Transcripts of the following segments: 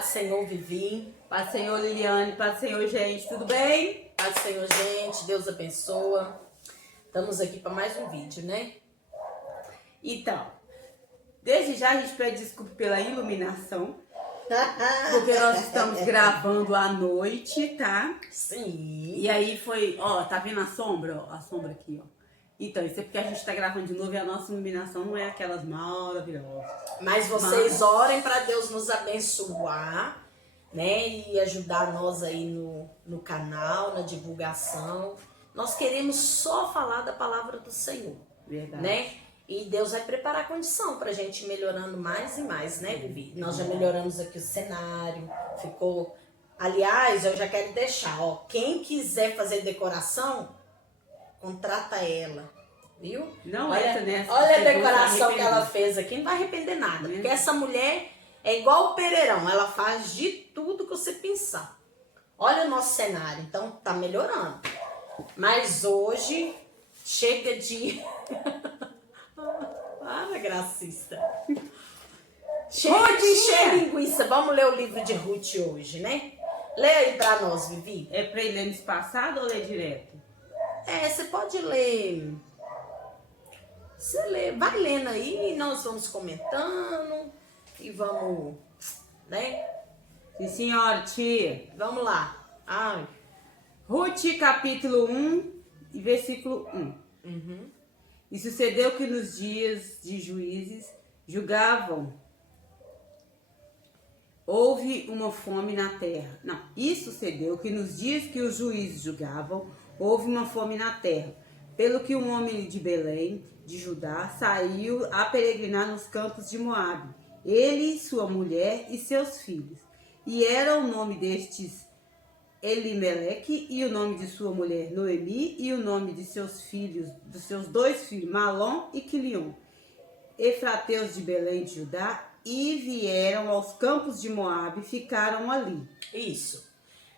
Paz do Senhor, Vivi. Paz do Senhor, Liliane. Paz do Senhor, gente. Tudo bem? Paz do Senhor, gente. Deus abençoa. Estamos aqui para mais um vídeo, né? Então, desde já a gente pede desculpa pela iluminação, porque nós estamos gravando à noite, tá? Sim. E aí foi, ó, tá vendo a sombra? Ó, a sombra aqui, ó. Então, isso é porque a gente tá gravando de novo e a nossa iluminação não é aquelas maravilhosas. Mas vocês orem para Deus nos abençoar, né? E ajudar nós aí no canal, na divulgação. Nós queremos só falar da palavra do Senhor. Verdade. Né? E Deus vai preparar a condição pra gente ir melhorando mais e mais, né, Vivi? Nós já melhoramos aqui o cenário, ficou... Aliás, eu já quero deixar, ó, quem quiser fazer decoração, contrata ela, viu? Não olha, entra nessa. olha a Você vai decoração que ela arrepender. fez aqui, não vai arrepender nada, Né? porque essa mulher é igual o Pereirão, ela faz de tudo que você pensar. Olha o nosso cenário, então tá melhorando. Mas hoje, chega de... Para, gracista. Chega de encher linguiça. Vamos ler o livro de Ruth hoje, né? Lê aí pra nós, Vivi. É pra ir lendo espaçado ou ler direto? Você pode ler. Você lê, vai lendo aí, nós vamos comentando e vamos, né? Sim, senhora, tia. Vamos lá. Ai. Ruth, capítulo 1, e versículo 1. Uhum. E sucedeu que nos dias de juízes julgavam, houve uma fome na terra. Não, e sucedeu que nos dias que os juízes julgavam, houve uma fome na terra. Pelo que um homem de Belém, de Judá, saiu a peregrinar nos campos de Moabe, ele, sua mulher e seus filhos. E era o nome destes Elimeleque, e o nome de sua mulher Noemi, e o nome de seus filhos, dos seus dois filhos, Malom e Quilion, efrateus de Belém de Judá, e vieram aos campos de Moabe e ficaram ali. Isso.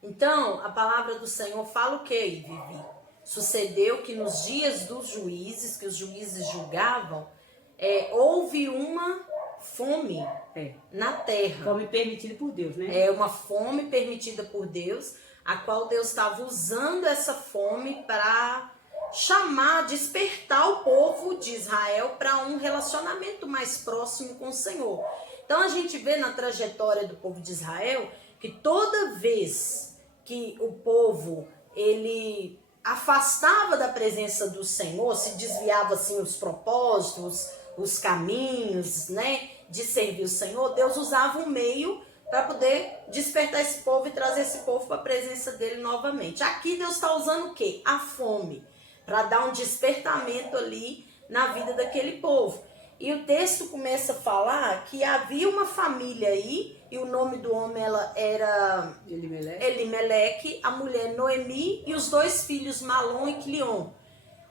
Então, a palavra do Senhor fala o que, Vivi? Sucedeu que nos dias dos juízes, que os juízes julgavam, houve uma fome na terra. Fome permitida por Deus, né? É uma fome permitida por Deus, a qual Deus estava usando essa fome para chamar, despertar o povo de Israel para um relacionamento mais próximo com o Senhor. Então a gente vê na trajetória do povo de Israel que toda vez que o povo ele afastava da presença do Senhor, se desviava assim os propósitos, os caminhos, né, de servir o Senhor, Deus usava um meio para poder despertar esse povo e trazer esse povo para a presença dele novamente. Aqui Deus está usando o quê? A fome, para dar um despertamento ali na vida daquele povo. E o texto começa a falar que havia uma família aí, e o nome do homem era Elimeleque, a mulher Noemi e os dois filhos Malom e Quilion.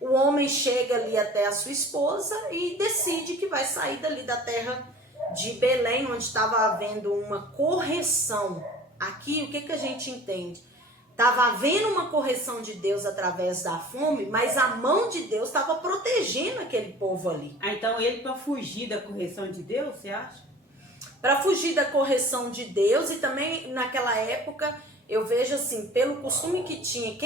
O homem chega ali até a sua esposa e decide que vai sair dali da terra de Belém, onde estava havendo uma correção. Aqui, o que a gente entende? Estava havendo uma correção de Deus através da fome, mas a mão de Deus estava protegendo aquele povo ali. Ah, então ele, para fugir da correção de Deus, você acha? Para fugir da correção de Deus, e também naquela época, eu vejo assim, pelo costume que tinha,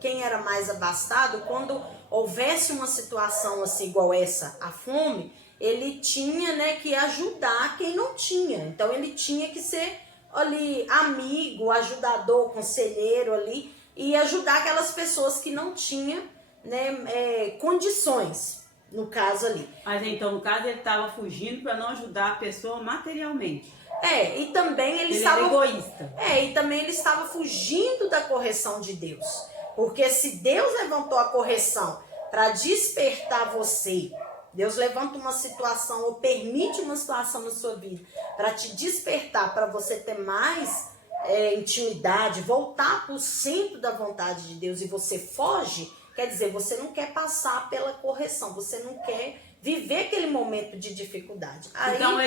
quem era mais abastado, quando houvesse uma situação assim igual essa, a fome, ele tinha, né, que ajudar quem não tinha. Então ele tinha que ser ali amigo, ajudador, conselheiro ali, e ajudar aquelas pessoas que não tinham, né, condições, no caso ali. Mas então, no caso, ele estava fugindo para não ajudar a pessoa materialmente. E também ele estava... era egoísta. E também ele estava fugindo da correção de Deus. Porque se Deus levantou a correção para despertar você, Deus levanta uma situação ou permite uma situação na sua vida para te despertar, para você ter mais intimidade, voltar para o centro da vontade de Deus, e você foge, quer dizer, você não quer passar pela correção, você não quer viver aquele momento de dificuldade. Aí, então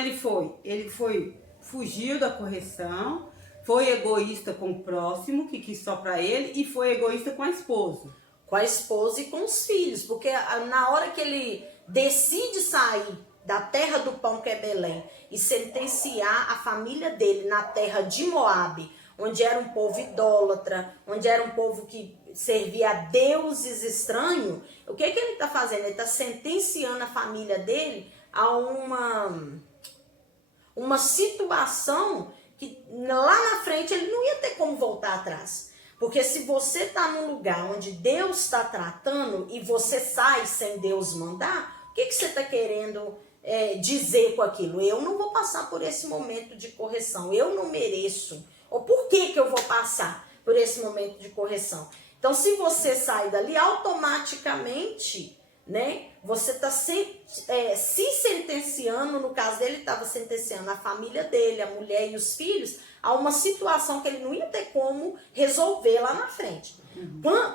fugiu da correção, foi egoísta com o próximo, que quis só para ele, e foi egoísta com a esposa. Com a esposa e com os filhos, porque na hora que ele decide sair da terra do pão que é Belém, e sentenciar a família dele na terra de Moabe, onde era um povo idólatra, onde era um povo que servia a deuses estranhos, o que ele está fazendo? Ele está sentenciando a família dele a uma situação que lá na frente ele não ia ter como voltar atrás. Porque se você está num lugar onde Deus está tratando e você sai sem Deus mandar, o que você está querendo dizer com aquilo? Eu não vou passar por esse momento de correção, eu não mereço. Ou por que eu vou passar por esse momento de correção? Então, se você sai dali, automaticamente, né, você está se sentenciando, no caso dele, estava sentenciando a família dele, a mulher e os filhos, a uma situação que ele não ia ter como resolver lá na frente.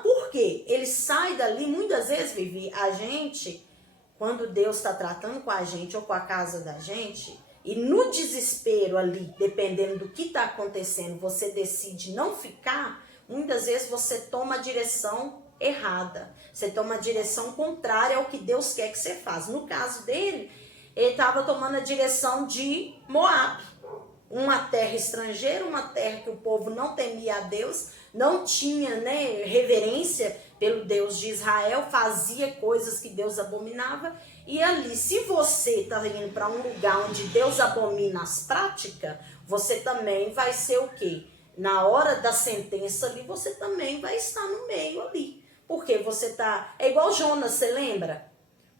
Por quê? Ele sai dali, muitas vezes, Vivi, a gente, quando Deus está tratando com a gente ou com a casa da gente, e no desespero ali, dependendo do que está acontecendo, você decide não ficar, muitas vezes você toma a direção errada. Você toma a direção contrária ao que Deus quer que você faça. No caso dele, ele estava tomando a direção de Moabe, uma terra estrangeira, uma terra que o povo não temia a Deus, não tinha, né, reverência pelo Deus de Israel, fazia coisas que Deus abominava. E ali, se você está indo para um lugar onde Deus abomina as práticas, você também vai ser o quê? Na hora da sentença ali, você também vai estar no meio ali. Porque você tá... É igual Jonas, você lembra?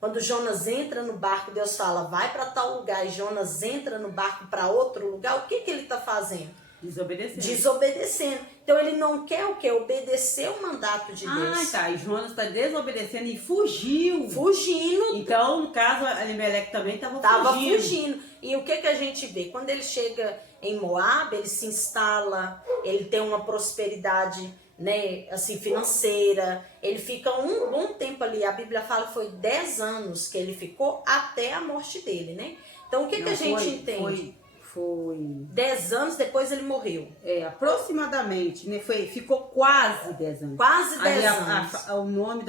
Quando Jonas entra no barco, Deus fala, vai para tal lugar. E Jonas entra no barco para outro lugar. O que ele está fazendo? Desobedecendo. Então ele não quer o quê? Obedecer o mandato de Deus. Ah, tá. E Jonas está desobedecendo e fugiu. Fugindo. Então, no caso, Elimeleque também estava fugindo. E o que a gente vê? Quando ele chega em Moabe, ele se instala, ele tem uma prosperidade, né, assim, financeira. Ele fica um bom tempo ali. A Bíblia fala que foi 10 anos que ele ficou até a morte dele, né? Então, o que a gente entende? Foi 10 anos depois ele morreu. Aproximadamente, né? Ficou quase 10 anos. Quase 10 anos. O nome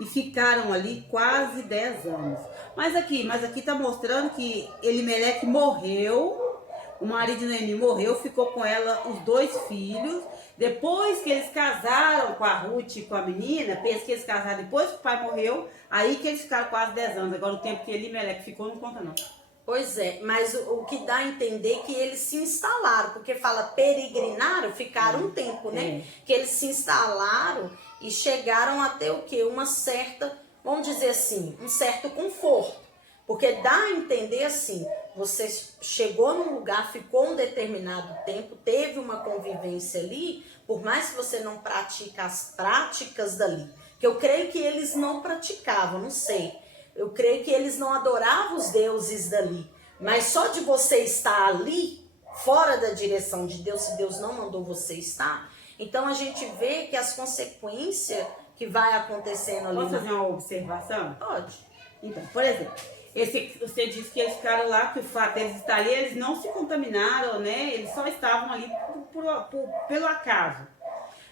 e ficaram ali quase 10 anos. Mas aqui tá mostrando que Elimeleque morreu, o marido de Noemi morreu, ficou com ela os 2 filhos. Depois que eles casaram com a Ruth e com a menina, pensa que eles casaram depois que o pai morreu, aí que eles ficaram quase 10 anos. Agora o tempo que Elimeleque ficou não conta não. Pois é, mas o que dá a entender é que eles se instalaram, porque fala peregrinaram, ficaram um tempo, né? Que eles se instalaram e chegaram a ter o quê? Uma certa, vamos dizer assim, um certo conforto. Porque dá a entender assim, você chegou num lugar, ficou um determinado tempo, teve uma convivência ali, por mais que você não pratique as práticas dali, que eu creio que eles não praticavam, não sei. Eu creio que eles não adoravam os deuses dali. Mas só de você estar ali, fora da direção de Deus, se Deus não mandou você estar, então a gente vê que as consequências que vai acontecendo ali... Posso fazer uma observação? Pode. Então, por exemplo, você disse que eles ficaram lá, que o fato deles estar ali, eles não se contaminaram, né? Eles só estavam ali pelo acaso.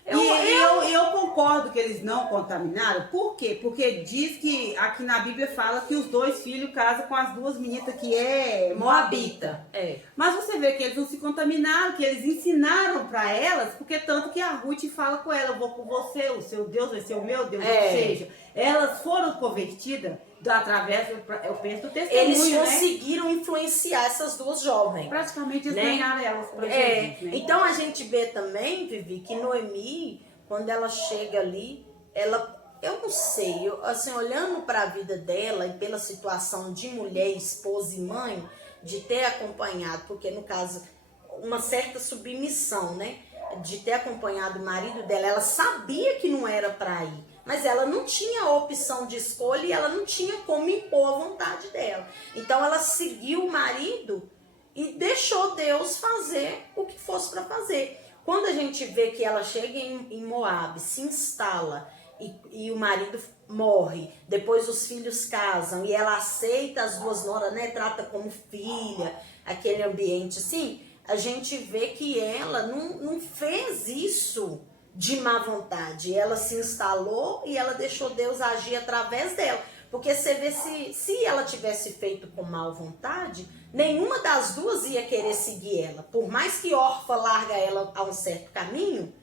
Eu concordo que eles não contaminaram. Por quê? Porque diz que aqui na Bíblia fala que os 2 filhos casam com as 2 meninas que é moabita. Mas você vê que eles não se contaminaram, que eles ensinaram para elas, porque tanto que a Ruth fala com ela, eu vou com você, o seu Deus vai ser o meu Deus, ou seja, elas foram convertidas através, eu penso, do testemunho. Eles conseguiram influenciar essas 2 jovens. Praticamente eles ganharam elas para Jesus, né? Então a gente vê também, Vivi, que Noemi, quando ela chega ali, eu não sei, assim, olhando para a vida dela e pela situação de mulher, esposa e mãe, de ter acompanhado, porque no caso, uma certa submissão, né? De ter acompanhado o marido dela, ela sabia que não era para ir. Mas ela não tinha opção de escolha e ela não tinha como impor a vontade dela. Então ela seguiu o marido e deixou Deus fazer o que fosse para fazer. Quando a gente vê que ela chega em Moabe, se instala e o marido morre, depois os filhos casam e ela aceita as 2 noras, né, trata como filha, aquele ambiente assim, a gente vê que ela não fez isso de má vontade. Ela se instalou e ela deixou Deus agir através dela. Porque você vê, se ela tivesse feito com má vontade, nenhuma das duas ia querer seguir ela. Por mais que Orfa larga ela a um certo caminho,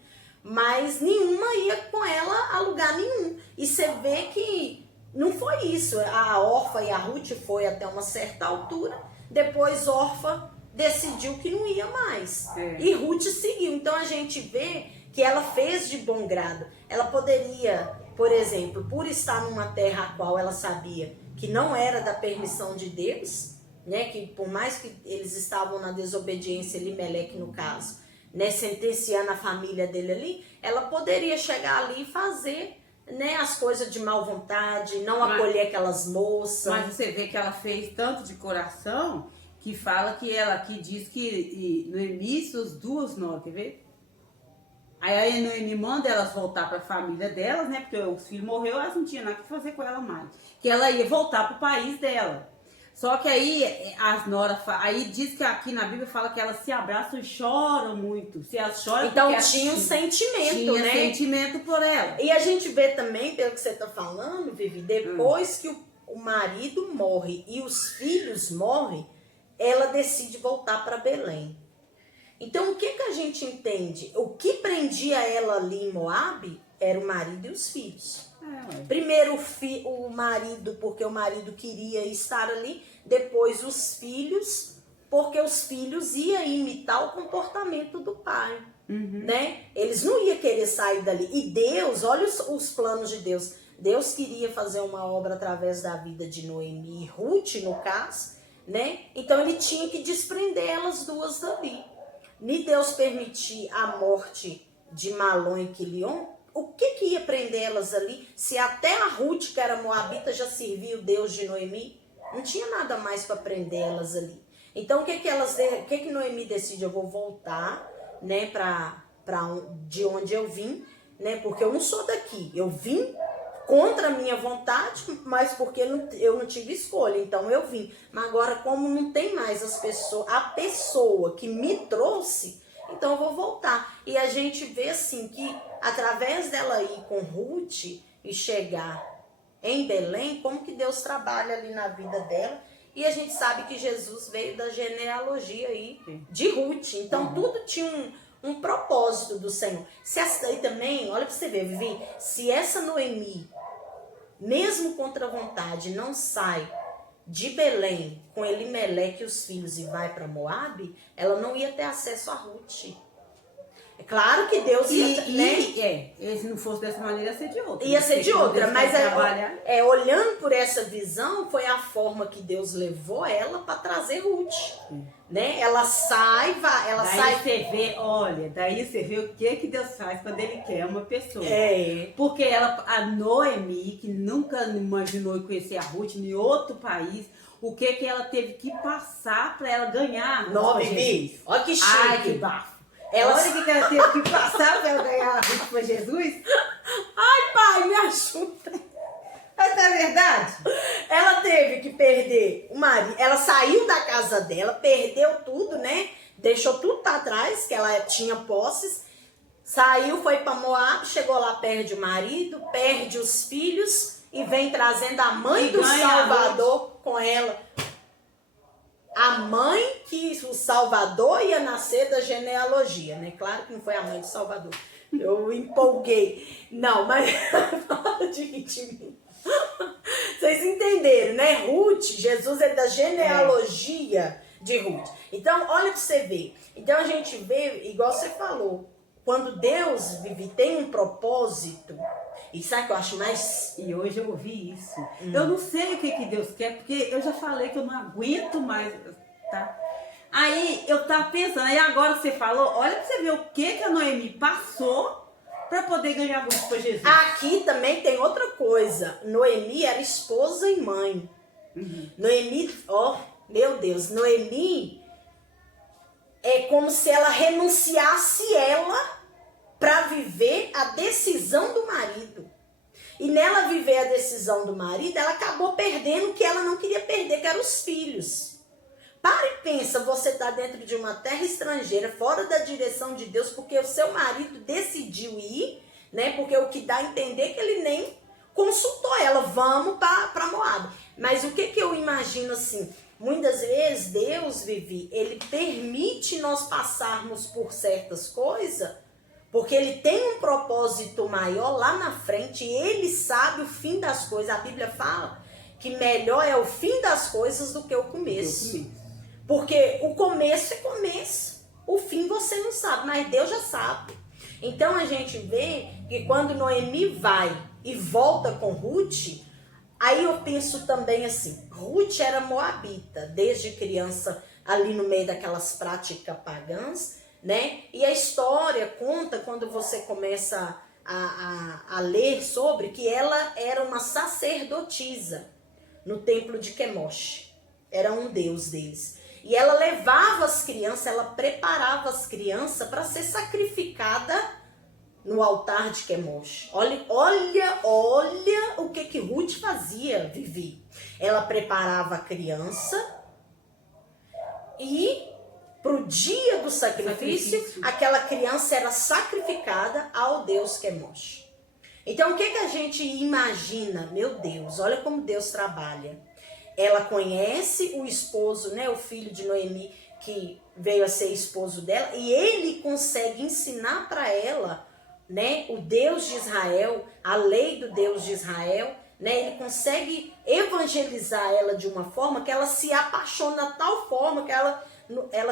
mas nenhuma ia com ela a lugar nenhum. E você vê que não foi isso. A Orfa e a Ruth foi até uma certa altura, depois Orfa decidiu que não ia mais. E Ruth seguiu. Então a gente vê que ela fez de bom grado. Ela poderia, por exemplo, por estar numa terra a qual ela sabia que não era da permissão de Deus, né, que por mais que eles estavam na desobediência, Elimeleque no caso, né, sentenciando a família dele ali, ela poderia chegar ali e fazer, né, as coisas de má vontade, não acolher aquelas moças. Mas você vê que ela fez tanto de coração que fala que ela aqui diz que Noemi, suas duas noras, quer ver? Aí a Noemi manda elas voltar para a família delas, né? Porque os filhos morreram, elas não tinham nada que fazer com ela mais. Que ela ia voltar para o país dela. Só que aí as noras, aí diz que aqui na Bíblia fala que elas se abraçam e choram muito. Se elas choram, então tinha um sentimento, né? Sentimento por ela. E a gente vê também, pelo que você está falando, Vivi, depois que o marido morre e os filhos morrem, ela decide voltar para Belém. Então, o que a gente entende? O que prendia ela ali em Moabe era o marido e os filhos. Primeiro o marido, porque o marido queria estar ali. Depois os filhos, porque os filhos iam imitar o comportamento do pai. Né? Eles não iam querer sair dali. E Deus, olha os planos de Deus. Deus queria fazer uma obra através da vida de Noemi e Ruth, no caso. Né? Então ele tinha que desprender elas duas dali. Nem Deus permitir a morte de Malom e Quilion, o que ia prender elas ali? Se até a Ruth, que era moabita, já servia o Deus de Noemi, não tinha nada mais para prender elas ali. Então o que Noemi decide? Eu vou voltar, né, de onde eu vim, né, porque eu não sou daqui. Eu vim contra a minha vontade, mas porque eu não tive escolha, então eu vim. Mas agora, como não tem mais a pessoa que me trouxe, então eu vou voltar. E a gente vê assim que através dela ir com Ruth e chegar em Belém, como que Deus trabalha ali na vida dela. E a gente sabe que Jesus veio da genealogia aí de Ruth. Então tudo tinha um propósito do Senhor. Se essa daí também, olha pra você ver, Vivi, se essa Noemi, mesmo contra a vontade, não sai de Belém com Elimeleque e os filhos e vai para Moabe, ela não ia ter acesso a Ruth. É claro que Deus ia... se não fosse dessa maneira, ia ser de outra. Ia ser de outra, mas olhando por essa visão, foi a forma que Deus levou ela para trazer Ruth. Né? Ela sai, Você vê, olha, daí você vê o que Deus faz quando Ele quer uma pessoa. Porque a Noemi, que nunca imaginou conhecer a Ruth em outro país, o que ela teve que passar para ela ganhar. Vivi, olha que chique. Ai, que bafo. Olha o que ela teve que passar para ela ganhar a Ruth para Jesus. Ai, pai, me ajuda. Mas não é verdade? Ela teve que perder o marido. Ela saiu da casa dela, perdeu tudo, né? Deixou tudo para trás, que ela tinha posses. Saiu, foi para Moab, chegou lá, perde o marido, perde os filhos e vem trazendo a mãe do Salvador com ela. A mãe que o Salvador ia nascer da genealogia, né? Claro que não foi a mãe do Salvador. Eu empolguei. Não, mas fala de mim. Vocês entenderam, né? Ruth, Jesus é da genealogia de Ruth. Então, olha pra você ver. Então a gente vê, igual você falou, quando Deus tem um propósito, e sabe o que eu acho mais... E hoje eu ouvi isso. Eu não sei o que Deus quer, porque eu já falei que eu não aguento mais, tá? Aí eu tava pensando, aí agora você falou, olha pra você ver o que a Noemi passou para poder ganhar Ruth para Jesus. Aqui também tem outra coisa. Noemi era esposa e mãe. Noemi, meu Deus, Noemi é como se ela renunciasse ela para viver a decisão do marido. E nela viver a decisão do marido, ela acabou perdendo o que ela não queria perder, que eram os filhos. Para e pensa, você está dentro de uma terra estrangeira, fora da direção de Deus, porque o seu marido decidiu ir, né? Porque o que dá a entender é que ele nem consultou ela, vamos para Moab. Mas o que eu imagino assim? Muitas vezes Deus, Vivi, ele permite nós passarmos por certas coisas, porque ele tem um propósito maior lá na frente, e ele sabe o fim das coisas. A Bíblia fala que melhor é o fim das coisas do que o começo. Porque o começo é começo, o fim você não sabe, mas Deus já sabe. Então a gente vê que quando Noemi vai e volta com Ruth, aí eu penso também assim, Ruth era moabita, desde criança ali no meio daquelas práticas pagãs, né? E a história conta, quando você começa a ler sobre, que ela era uma sacerdotisa no templo de Quemosh, era um deus deles. E ela levava as crianças, ela preparava as crianças para ser sacrificada no altar de Quemosh. Olha o que Ruth fazia, Vivi. Ela preparava a criança e pro dia do sacrifício, aquela criança era sacrificada ao deus Quemosh. Então o que a gente imagina? Meu Deus, olha como Deus trabalha. Ela conhece o esposo, né, o filho de Noemi, que veio a ser esposo dela, e ele consegue ensinar para ela, né, o Deus de Israel, a lei do Deus de Israel, né, ele consegue evangelizar ela de uma forma que ela se apaixona de tal forma que ela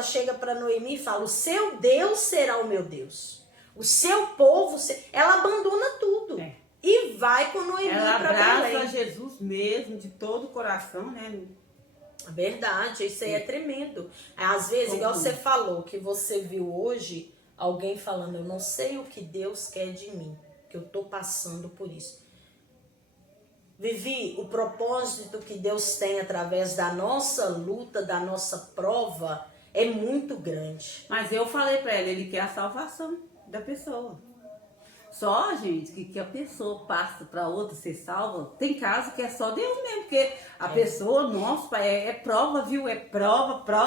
chega para Noemi e fala: o seu Deus será o meu Deus, o seu povo, ela abandona tudo. E vai com Noemi para Belém. Ela abraça Jesus mesmo, de todo o coração, né? Verdade, isso aí é tremendo. Às vezes, igual você falou, que você viu hoje alguém falando: eu não sei o que Deus quer de mim, que eu tô passando por isso. Vivi, o propósito que Deus tem através da nossa luta, da nossa prova, é muito grande. Mas eu falei para ela, ele quer a salvação da pessoa. Só, gente, que a pessoa passa para outra ser salva, tem caso que é só Deus mesmo, porque a pessoa, nosso pai, é prova, viu? É prova para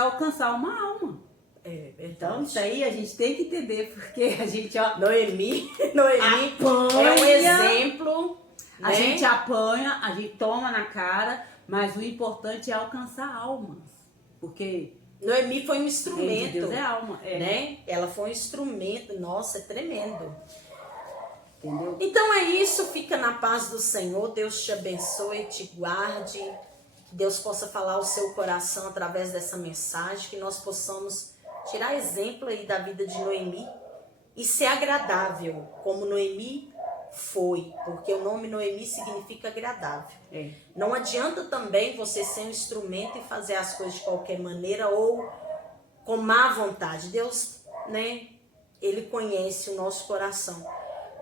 alcançar uma alma. Então, isso aí a gente tem que entender, porque a gente, ó, Noemi apanha, é um exemplo. A gente apanha, a gente toma na cara, mas o importante é alcançar almas, porque Noemi foi um instrumento. Deus é alma, né? Ela foi um instrumento, nossa, é tremendo. Entendeu? Então é isso, fica na paz do Senhor, Deus te abençoe, te guarde, que Deus possa falar ao seu coração através dessa mensagem, que nós possamos tirar exemplo aí da vida de Noemi e ser agradável, como Noemi foi, porque o nome Noemi significa agradável. Não adianta também você ser um instrumento e fazer as coisas de qualquer maneira ou com má vontade. Deus, né, ele conhece o nosso coração,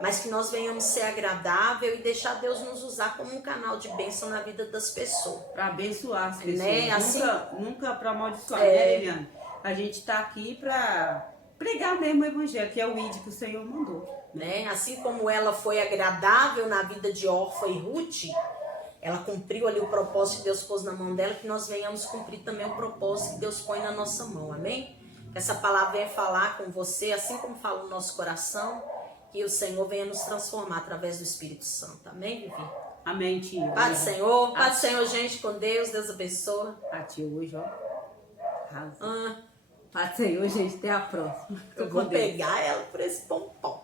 mas que nós venhamos ser agradável e deixar Deus nos usar como um canal de bênção na vida das pessoas. Para abençoar as pessoas, né? Assim, nunca para amaldiçoar, né, Liliane? A gente está aqui para pregar mesmo o evangelho, que é o ID que o Senhor mandou. Né? Assim como ela foi agradável na vida de Orfa e Ruth, ela cumpriu ali o propósito que Deus pôs na mão dela, que nós venhamos cumprir também o propósito que Deus põe na nossa mão, amém? Que essa palavra venha falar com você, assim como fala no nosso coração, que o Senhor venha nos transformar através do Espírito Santo, amém, Vivi? Amém, tia. Paz do Senhor, paz do Senhor, gente, com Deus, Deus abençoe. A tia hoje, ó, paz do Senhor, gente, até a próxima. Eu vou pegar ela por esse pompom.